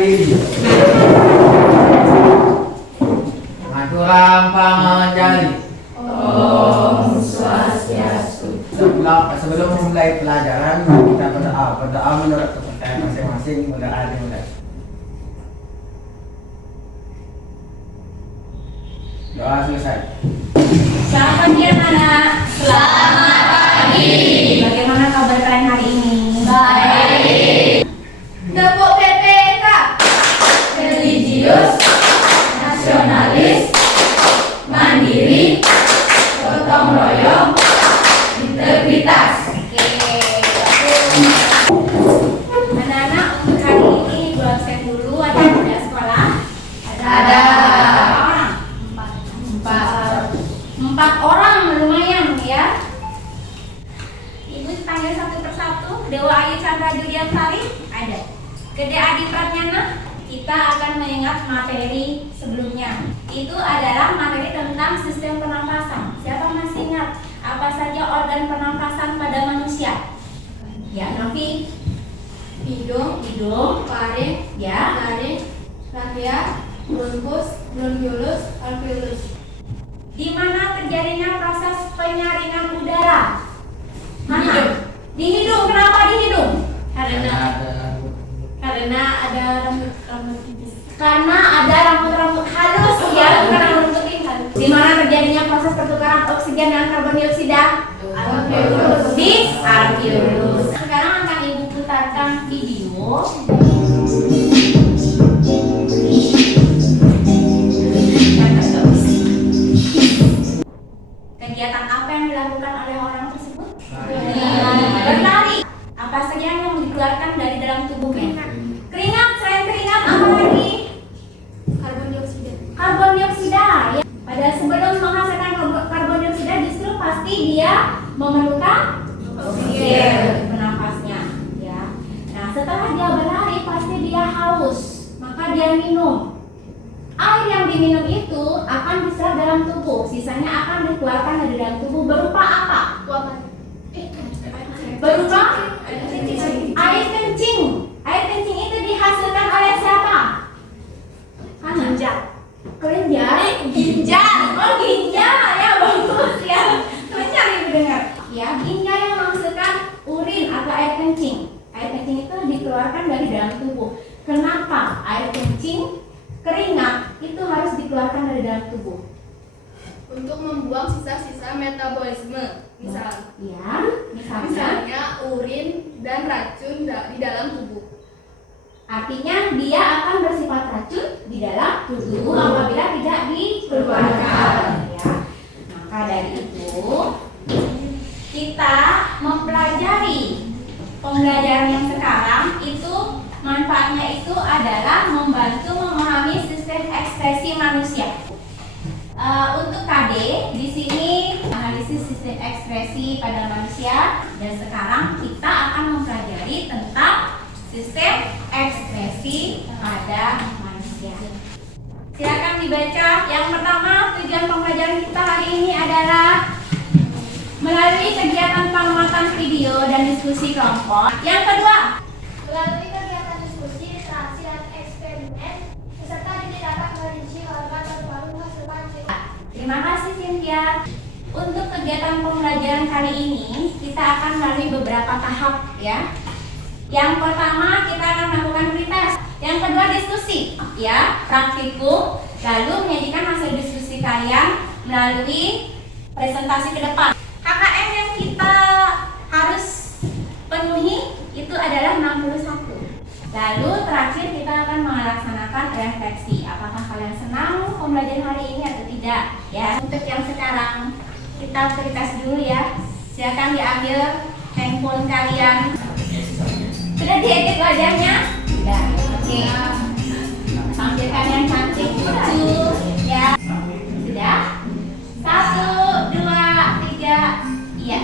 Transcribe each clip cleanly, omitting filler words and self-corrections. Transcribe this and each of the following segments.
diri. Aturan pangajari. Om Swastiastu. Sebelum memulai pelajaran kita berdoa menurut kepercayaan masing-masing. Mulai. Doa selesai. Selamat pagi anak-anak. Selamat pagi. Bagaimana kabar kalian hari ini? Baik. Tepuk PPK. Religius, nasionalis, mandiri, gotong royong, integritas. Oke. Anak-anak, untuk hari ini ibu absen dulu. Ada yang tidak sekolah? Ada. Empat orang, lumayan ya. Ibu panggil satu persatu. Dewa Ayu Chandra Julian Sari ada. Gede Adi Pratnyana. Kita akan mengingat materi sebelumnya. Itu adalah materi tentang sistem pernapasan. Siapa masih ingat apa saja organ pernapasan pada manusia? Ya, Novi. Hidung, faring, ya, laring, trachea, bronkus, bronkiolus, alveolus. Di mana terjadinya proses penyaringan udara? Mana? Di hidung. Kenapa di hidung? Karena ada rambut tipis. Karena ada rambut halus ya, bukan rambut putih halus. Di mana terjadinya proses pertukaran oksigen dan karbon dioksida? Alveolus. Di alveolus. Sekarang akan ibu putarkan video. Kegiatan apa yang dilakukan oleh orang tersebut? Berlari. Apa saja yang dikeluarkan dari dalam tubuhnya? Keringat. Selain keringat apa lagi? Karbon dioksida. Ya. Pada sebelum menghasilkan karbon dioksida justru pasti dia memerlukan oksigen bernafasnya. Ya. Nah, setelah dia berlari pasti dia haus, maka dia minum. Air yang diminum itu akan diserap dalam tubuh, sisanya akan dikeluarkan dari dalam tubuh berupa apa? Berupa air kencing. Air kencing itu dihasilkan oleh siapa? Ginjal. Ginjal. Oh, ginjal ya, bagus ya. Kencang ibu dengar. Ya, ginjal yang menghasilkan urin atau air kencing. Air kencing itu dikeluarkan dari dalam tubuh. Kenapa air kencing, keringat itu harus dikeluarkan dari dalam tubuh? Untuk membuang sisa-sisa metabolisme, misalnya urin dan racun di dalam tubuh. Artinya dia akan bersifat racun di dalam tubuh apabila tidak dikeluarkan. Ya. Maka dari itu kita mempelajari pembelajaran yang sekarang itu manfaatnya itu adalah membantu memahami sistem ekspresi manusia. Untuk KD di sini analisis sistem ekspresi pada manusia, dan sekarang kita akan mempelajari tentang sistem ekspresi pada manusia. Silakan dibaca. Yang pertama, tujuan pembelajaran kita hari ini adalah melalui kegiatan pengamatan video dan diskusi kelompok. Yang kedua, melalui kegiatan diskusi, interaksi, dan eksperimen, peserta didik dapat merinci organ terbaru hasil pancing. Terima kasih Cynthia. Untuk kegiatan pembelajaran kali ini kita akan melalui beberapa tahap ya. Yang pertama kita akan melakukan pretest. Yang kedua diskusi ya, praktikum. Lalu menyajikan hasil diskusi kalian melalui presentasi ke depan. KKM yang kita harus penuhi itu adalah 61. Lalu terakhir kita akan melaksanakan refleksi. Apakah kalian senang pembelajaran hari ini atau tidak? Ya. Untuk yang sekarang kita pretest dulu ya. Silakan diambil handphone kalian. Sudah diedit wajahnya? Sudah. Oke. Tampilkan yang cantik lucu ya. Sudah? 1, 2, 3. Iya.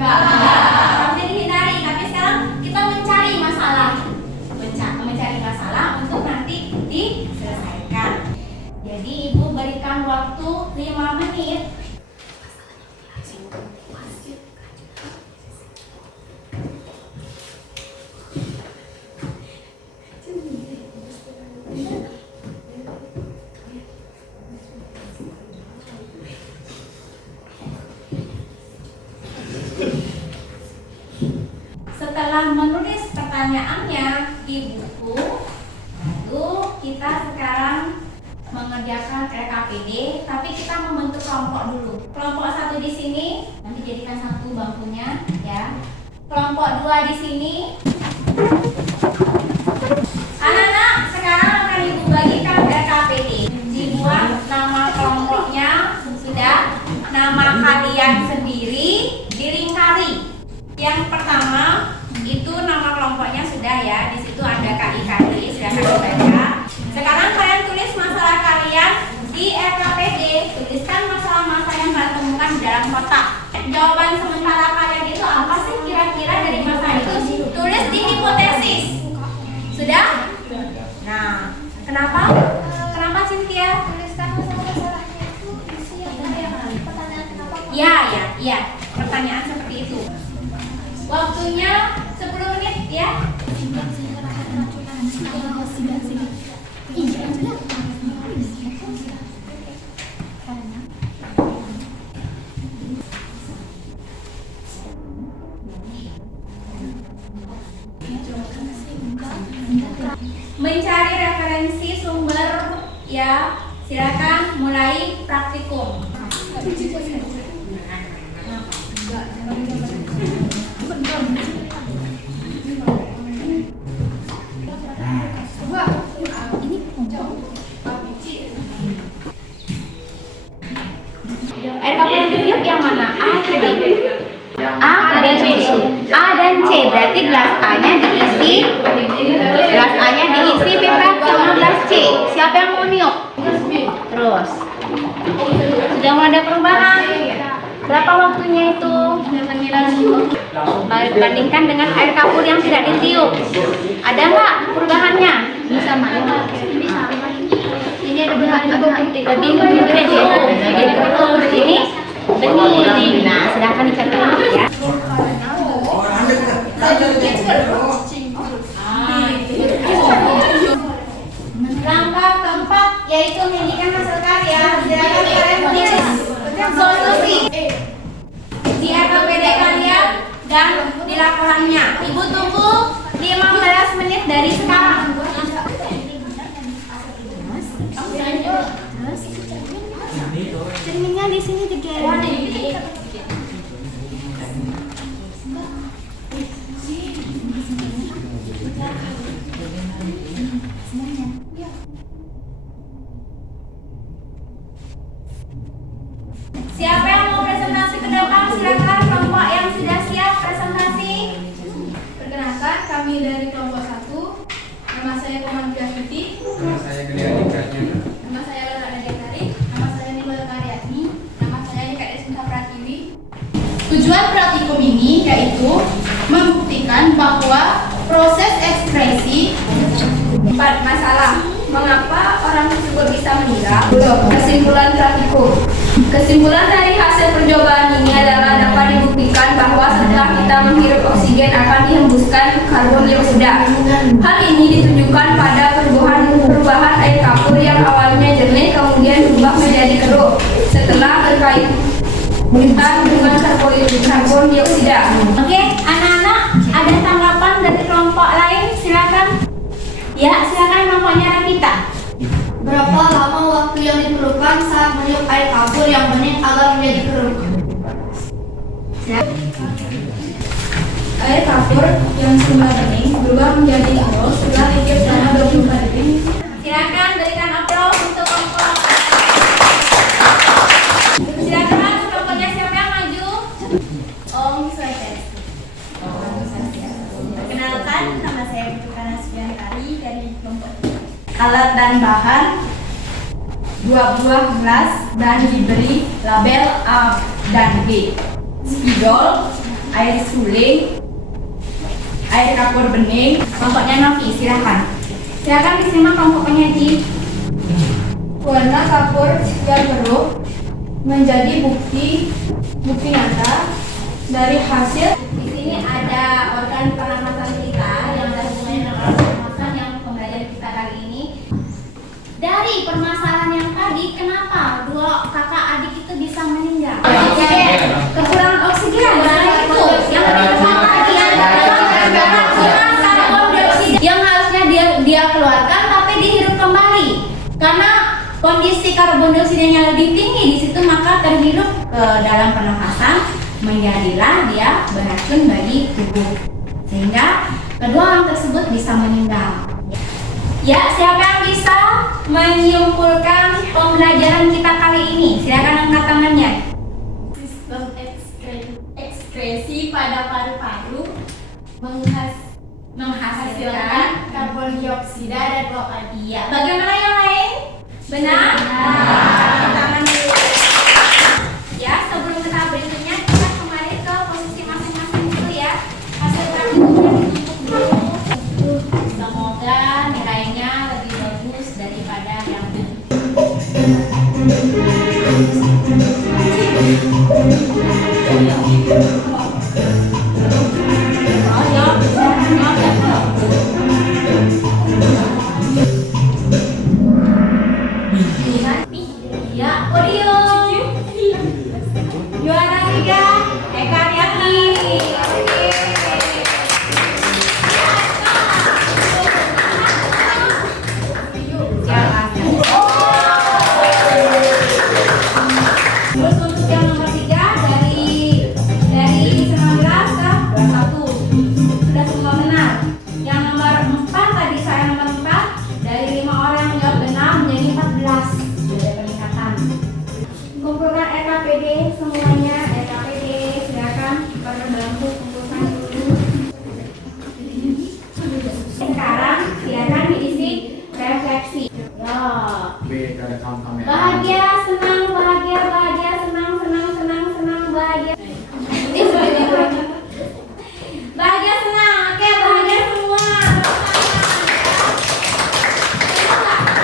Harusnya dihindari, tapi sekarang kita mencari masalah. Mencari masalah untuk nanti diselesaikan. Jadi ibu berikan waktu 5 menit. Setelah menulis pertanyaannya di buku, lalu kita sekarang mengerjakan RKPD, tapi kita membentuk kelompok dulu. Kelompok 1 di sini, nanti jadikan 1 bangkunya, ya. Kelompok 2 di sini. Anak-anak, sekarang akan ibu bagikan RKPD. Dibuat nama kelompoknya sudah, nama kalian sendiri dilingkari. Yang pertama itu nama kelompoknya sudah ya, di situ ada KI-KI, silakan dibaca. Sekarang kalian tulis masalah kalian di RKPD, tuliskan masalah-masalah yang kalian temukan di dalam kotak. Jawaban sementara kalian itu apa sih kira-kira dari masalah itu? Tulis di hipotesis. Sudah? Nah, kenapa? Kenapa Cynthia? Tuliskan masalah-masalahnya itu isi yang pertanyaan kenapa? Ya, pertanyaan seperti itu. Waktunya 10 menit ya. Mencari referensi sumber ya, silakan mulai praktikum. Air kapur yang ditiup yang mana? A dan B. A dan C, berarti gelas A-nya diisi. Gelas A-nya diisi pipet sama gelas C. Siapa yang mau niup? Terus. Sudah mulai ada perubahan. Berapa waktunya itu? Bandingkan dengan air kapur yang tidak ditiup. Ada nggak perubahannya? Bisa mana? Ini ada lebih keruh. Ini benih. Nah, sedangkan ikan dulu ya. Langkah keempat yaitu menyajikan hasil karya. Silakan kalian tulis solusi di RKPD kalian dan di laporannya. Ibu tunggu 15 menit dari sekarang. Cerminnya di sini gede. Siapa yang mau presentasi ke depan? Silakan kelompok yang sudah siap presentasi. Perkenalkan, kami dari kelompok 1. Nama saya Komandia Siti. Nama saya Geliani Karjuna. Nama saya Lara Nadekari. Nama saya Nikola Karyani. Nama saya Nika Desminta Pratiwi. Tujuan praktikum ini yaitu membuktikan bahwa proses ekspresi 4 masalah. Mengapa orang tersebut bisa meninggal? Kesimpulan praktikum. Kesimpulan dari hasil percobaan ini adalah dapat dibuktikan bahwa setelah kita menghirup oksigen akan dihembuskan karbon dioksida. Hal ini ditunjukkan pada perubahan air kapur yang awalnya jernih kemudian berubah menjadi keruh setelah berkaitan dengan karbon dioksida. Oke, anak-anak, ada tanggapan dari kelompok lain? Silakan. Ya, silakan kelompoknya Rafita. Berapa lama waktu yang diperlukan saat meniup air kapur yang bening agar menjadi keruh? Air kapur yang semula bening berubah menjadi keruh setelah ditiup selama 24 detik. Silakan berikan aplaus untuk kelompok. Silakan kelompoknya siapa yang maju? Om Soetes. Perkenalkan, nama saya Butukana Subiantari dari kelompok alat dan bahan 2 buah gelas dan diberi label A dan B. Spidol, air suling, air kapur bening. Kelompoknya Novi, silakan. Silakan disimak kelompoknya Ji. Warna kapur yang keruh menjadi bukti nyata dari hasil. Di sini ada organ pernafasan kita yang ada hubungannya dengan organ pernafasan yang pembelajaran kita kali ini. Dari permasalahan yang tadi, kenapa dua kakak adik itu bisa meninggal? Kekurangan oksigen. Nah, itu yang lebih tepat lagi kekurangan karbon dioksida yang harusnya dia keluarkan tapi dihirup kembali. Karena kondisi karbon dioksidanya lebih tinggi di situ, maka terhirup ke dalam pernafasan, menjadilah dia beracun bagi tubuh, sehingga kedua orang tersebut bisa meninggal. Ya, siapa yang bisa menyimpulkan pembelajaran kita kali ini? Silakan angkat tangannya. Sistem ekskresi pada paru-paru menghasilkan karbon dioksida dan NO2. Ya, bagaimana yang lain? Benar? Tangan dulu. Ya, sebelum kita berikutnya kita kembali ke posisi masing-masing dulu ya. Hasil praktiknya ditutup dulu. Semoga nilainya lebih bagus daripada yang ya, podium. Juara 3, Eka Riani. Terus untuk yang nomor 3 dari 19 ke 21 sudah semua benar. Yang nomor 4 tadi saya nomor 4 dari 5 orang yang jawab benar menjadi 14. Ada peningkatan. Kumpulkan RKPD semuanya. RKPD silakan berbantu kumpulkan dulu. Sekarang silakan diisi refleksi. Ya. Bahagia, senang, bahagia, bahagia, senang, senang, senang, senang, bahagia. Bahagia, senang. Oke, bahagia semua.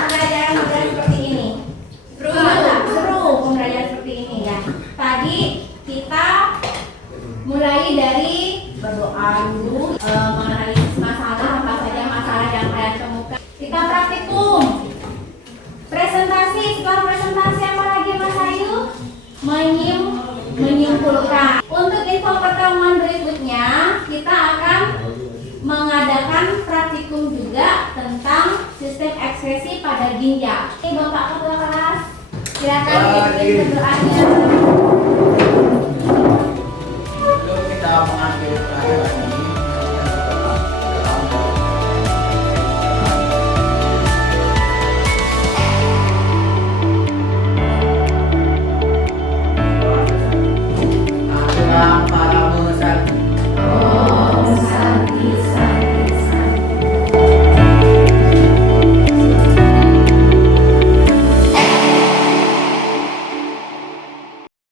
Pembelajaran seperti ini. Seru pembelajaran seperti ini ya. Tadi kita mulai dari berdoa dulu, menganalisis masalah, apa saja masalah yang kalian temukan. Kita praktikum. Presentasi, setelah presentasi apa lagi Mas Ayu? Menyimpulkan. Untuk info pertemuan berikutnya, kita akan mengadakan praktikum juga tentang sistem ekskresi pada ginjal. Oke, Bapak Ketua Kelas, silakan dipimpin berdoanya.